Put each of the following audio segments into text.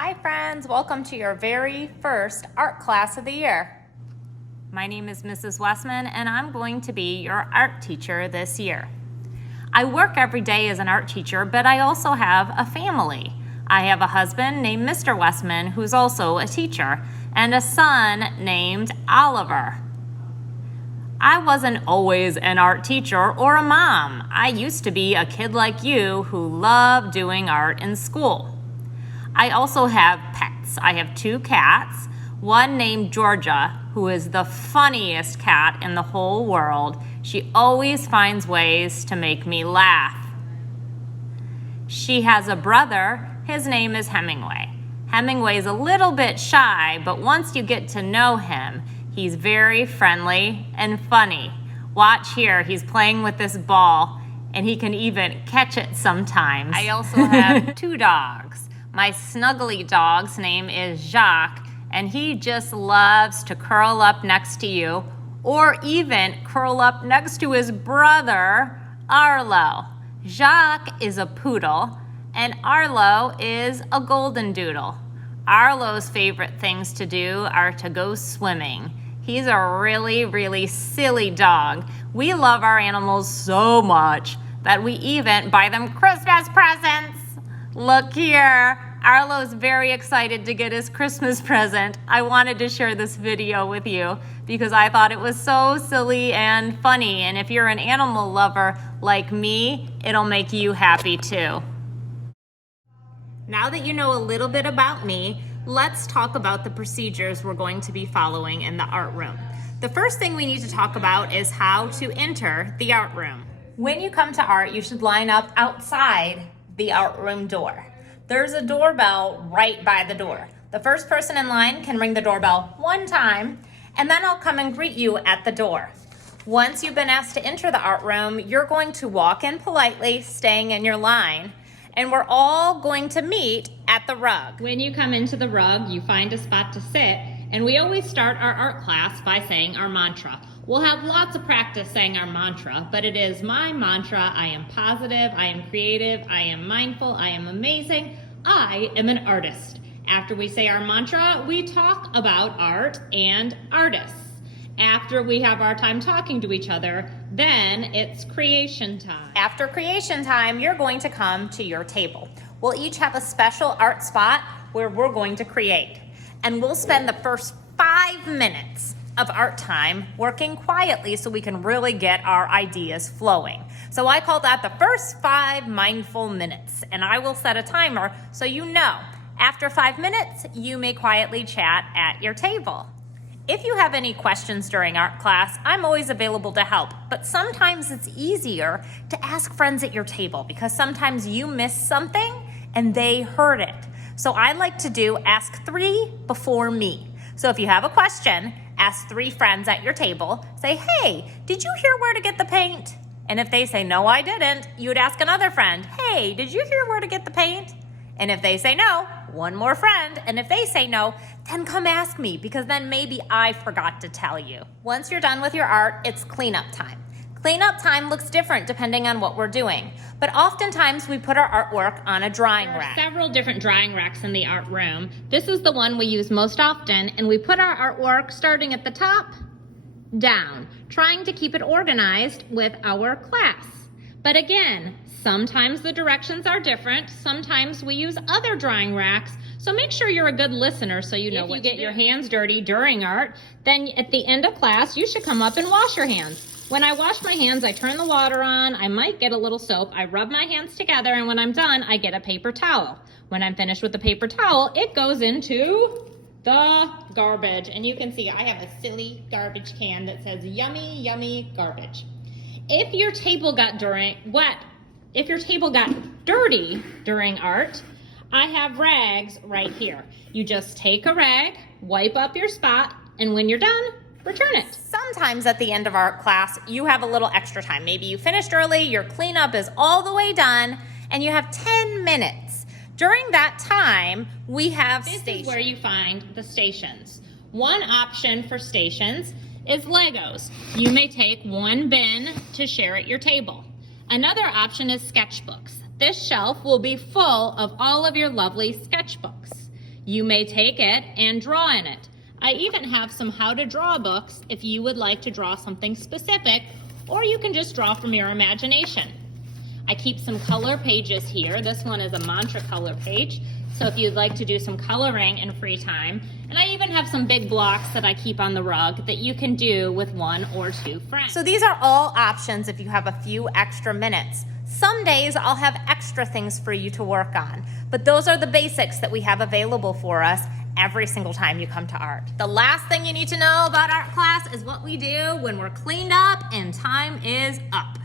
Hi friends, welcome to your very first art class of the year. My name is Mrs. Westman and I'm going to be your art teacher this year. I work every day as an art teacher, but I also have a family. I have a husband named Mr. Westman who's also a teacher and a son named Oliver. I wasn't always an art teacher or a mom. I used to be a kid like you who loved doing art in school. I also have pets. I have 2 cats, one named Georgia, who is the funniest cat in the whole world. She always finds ways to make me laugh. She has a brother. His name is Hemingway. Hemingway's a little bit shy, but once you get to know him, he's very friendly and funny. Watch here, he's playing with this ball, and he can even catch it sometimes. I also have 2 dogs. My snuggly dog's name is Jacques, and he just loves to curl up next to you, or even curl up next to his brother, Arlo. Jacques is a poodle, and Arlo is a golden doodle. Arlo's favorite things to do are to go swimming. He's a really, really silly dog. We love our animals so much that we even buy them Christmas presents. Look here, Arlo's very excited to get his Christmas present. I wanted to share this video with you because I thought it was so silly and funny. And if you're an animal lover like me, it'll make you happy too. Now that you know a little bit about me, let's talk about the procedures we're going to be following in the art room. The first thing we need to talk about is how to enter the art room. When you come to art, you should line up outside the art room door. There's a doorbell right by the door. The first person in line can ring the doorbell 1 time, and then I'll come and greet you at the door. Once you've been asked to enter the art room, you're going to walk in politely, staying in your line, and we're all going to meet at the rug. When you come into the rug, you find a spot to sit, and we always start our art class by saying our mantra. We'll have lots of practice saying our mantra, but it is my mantra. I am positive, I am creative, I am mindful, I am amazing, I am an artist. After we say our mantra, we talk about art and artists. After we have our time talking to each other, then it's creation time. After creation time, you're going to come to your table. We'll each have a special art spot where we're going to create. And we'll spend the first 5 minutes of art time working quietly so we can really get our ideas flowing. So I call that the first 5 mindful minutes, and I will set a timer so you know. After 5 minutes, you may quietly chat at your table. If you have any questions during art class, I'm always available to help, but sometimes it's easier to ask friends at your table because sometimes you missed something and they heard it. So I like to do ask 3 before me. So if you have a question, ask 3 friends at your table. Say, hey, did you hear where to get the paint? And if they say, no, I didn't, you would ask another friend, hey, did you hear where to get the paint? And if they say no, one more friend. And if they say no, then come ask me because then maybe I forgot to tell you. Once you're done with your art, it's cleanup time. Cleanup time looks different depending on what we're doing, but oftentimes we put our artwork on a drying rack. There are several different drying racks in the art room. This is the one we use most often, and we put our artwork starting at the top, down, trying to keep it organized with our class. But again, sometimes the directions are different. Sometimes we use other drying racks, so make sure you're a good listener so you know what to do. If you get your hands dirty during art, then at the end of class, you should come up and wash your hands. When I wash my hands, I turn the water on, I might get a little soap, I rub my hands together, and when I'm done, I get a paper towel. When I'm finished with the paper towel, it goes into the garbage. And you can see I have a silly garbage can that says yummy, yummy garbage. If your table got dirty during art, I have rags right here. You just take a rag, wipe up your spot, and when you're done, return it. Sometimes at the end of art class, you have a little extra time. Maybe you finished early, your cleanup is all the way done, and you have 10 minutes. During that time, we have stations. This is where you find the stations. One option for stations is Legos. You may take 1 bin to share at your table. Another option is sketchbooks. This shelf will be full of all of your lovely sketchbooks. You may take it and draw in it. I even have some how to draw books if you would like to draw something specific, or you can just draw from your imagination. I keep some color pages here. This one is a mantra color page. So if you'd like to do some coloring in free time, and I even have some big blocks that I keep on the rug that you can do with 1 or 2 friends. So these are all options if you have a few extra minutes. Some days I'll have extra things for you to work on, but those are the basics that we have available for us every single time you come to art. The last thing you need to know about art class is what we do when we're cleaned up and time is up.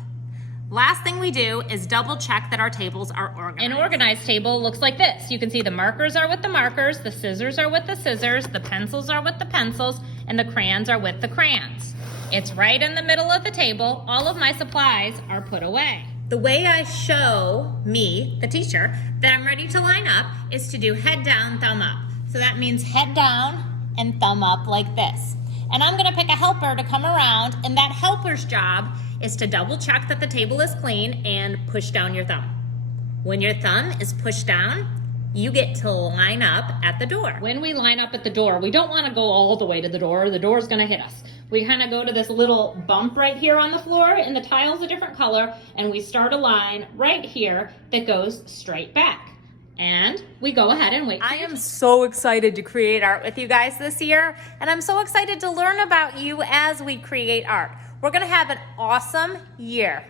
Last thing we do is double check that our tables are organized. An organized table looks like this. You can see the markers are with the markers, the scissors are with the scissors, the pencils are with the pencils, and the crayons are with the crayons. It's right in the middle of the table. All of my supplies are put away. The way I show me, the teacher, that I'm ready to line up is to do head down, thumb up. So that means head down and thumb up like this. And I'm gonna pick a helper to come around, and that helper's job is to double check that the table is clean and push down your thumb. When your thumb is pushed down, you get to line up at the door. When we line up at the door, we don't wanna go all the way to the door. The door's gonna hit us. We kind of go to this little bump right here on the floor, and the tile's a different color, and we start a line right here that goes straight back. And we go ahead and wait. I am so excited to create art with you guys this year, and I'm so excited to learn about you as we create art. We're gonna have an awesome year.